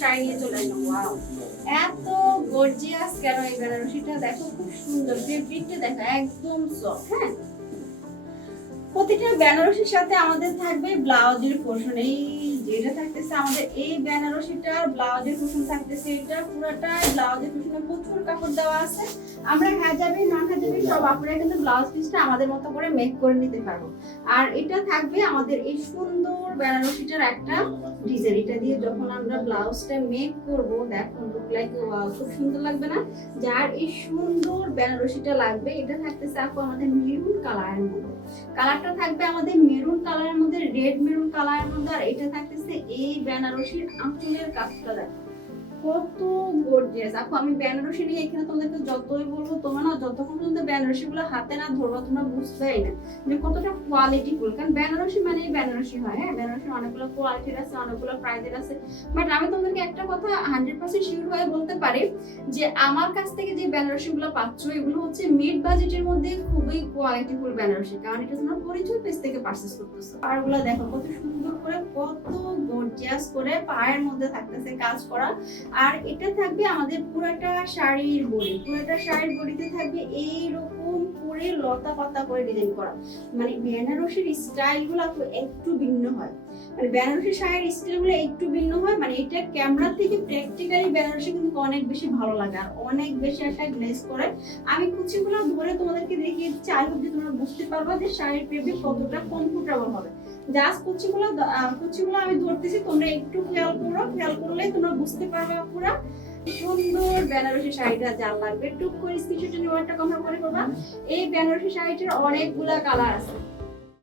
শাড়ি নিয়ে চলে আসলাম। ওয়াও, এত গর্জিয়াস কেন এই বেনারসিটা, দেখো খুব সুন্দর, ফেব্রিকটা দেখো একদম সফট। হ্যাঁ, প্রতিটা বেনারসির সাথে আমাদের থাকবে ব্লাউজের পোর্শন। এই যেটা থাকতেছে আমাদের এই বেনারসিটার ব্লাউজের পোর্শন থাকতেছে, এটা পুরোটাই ব্লাউজের পোর্শনে প্রচুর কাপড় দেওয়া আছে। আমরা হাজাবি নন হাজাবি সব আপনারা কিন্তু ব্লাউজ পিসটা আমাদের মতো করে মেক করে নিতে পারবো। আর এটা থাকবে আমাদের এই সুন্দর বেনারসিটার একটা ডিজাইন, এটা দিয়ে যখন আমরা ব্লাউজটা মেক করব দেখুন লুক লাইক ওয়াও, খুব সুন্দর লাগবে না? যার এই সুন্দর বেনারসিটা লাগবে, এটা থাকতেছে আপু আমাদের মেরুন কালারের মধ্যে। কালারটা থাকবে আমাদের মেরুন কালারের মধ্যে, রেড মেরুন কালারের মধ্যে। আর এটা থাকতেছে এই বেনারসির আঁচলের কাজটা দেখো কত গর্জিয়াস। আপু আমি বেনারসি নিয়ে এখানে তোমাদেরকে যতই বলবো, তোমরা না যতক্ষণ পর্যন্ত বেনারসি গুলো হাতে না ধরবা তোমরা বুঝবেই না যে কতটা কোয়ালিটি ফুল। কারণ বেনারসি মানে বেনারসি হয়। হ্যাঁ, বেনারসি অনেকগুলো কোয়ালিটির আছে, অনেকগুলো প্রাইজের আছে। বাট আমি তোমাদেরকে একটা কথা 100% শিওর হয়ে বলতে পারি যে আমার কাছ থেকে যে বেনারসি গুলো পাচ্ছ এগুলো হচ্ছে মিড বাজেটের মধ্যে খুবই কোয়ালিটি ফুল বেনারসি, কারণ এটা তোমরা পরিচয় পেজ থেকে পারচেজ করতেছো। আর গুলো দেখো কত সুন্দর করে, কত গর্জিয়াস করে পায়ের মধ্যে থাকতেছে কাজ করা। আর এটা থাকবে আমাদের পুরোটা শাড়ির বডি, পুরোটা শাড়ির বডিতে থাকবে এইরকম করে লতা পাতা করে ডিজাইন করা। মানে বেনারসির স্টাইলগুলো একটু ভিন্ন হয়, মানে বেনারসি শাড়ির স্টাইলগুলো একটু ভিন্ন হয়। মানে এটা ক্যামেরা থেকে প্র্যাকটিক্যালি বেনারসি কিন্তু অনেক বেশি ভালো লাগে আর অনেক বেশি একটা গ্লেজ করে। আমি কুচিগুলো ধরে তোমাদেরকে দেখিয়ে দিচ্ছি, আই হোপ যে তোমরা বুঝতে পারবা যে শাড়ির ফেব্রিক কতটা কমফোর্টেবল হবে। জাস্ট কুচিগুলো আমি ধরতেছি, তোমরা একটু খেয়াল করো, খেয়াল করলে তোমরা বুঝতে পারবে পুরো সুন্দর বেনারসি শাড়িটা যার লাগবে টুক করে স্ক্রিনশট নিয়ে অর্ডারটা কনফার্ম করে করবা। এই বেনারসি শাড়িটার অনেকগুলা কালার আছে।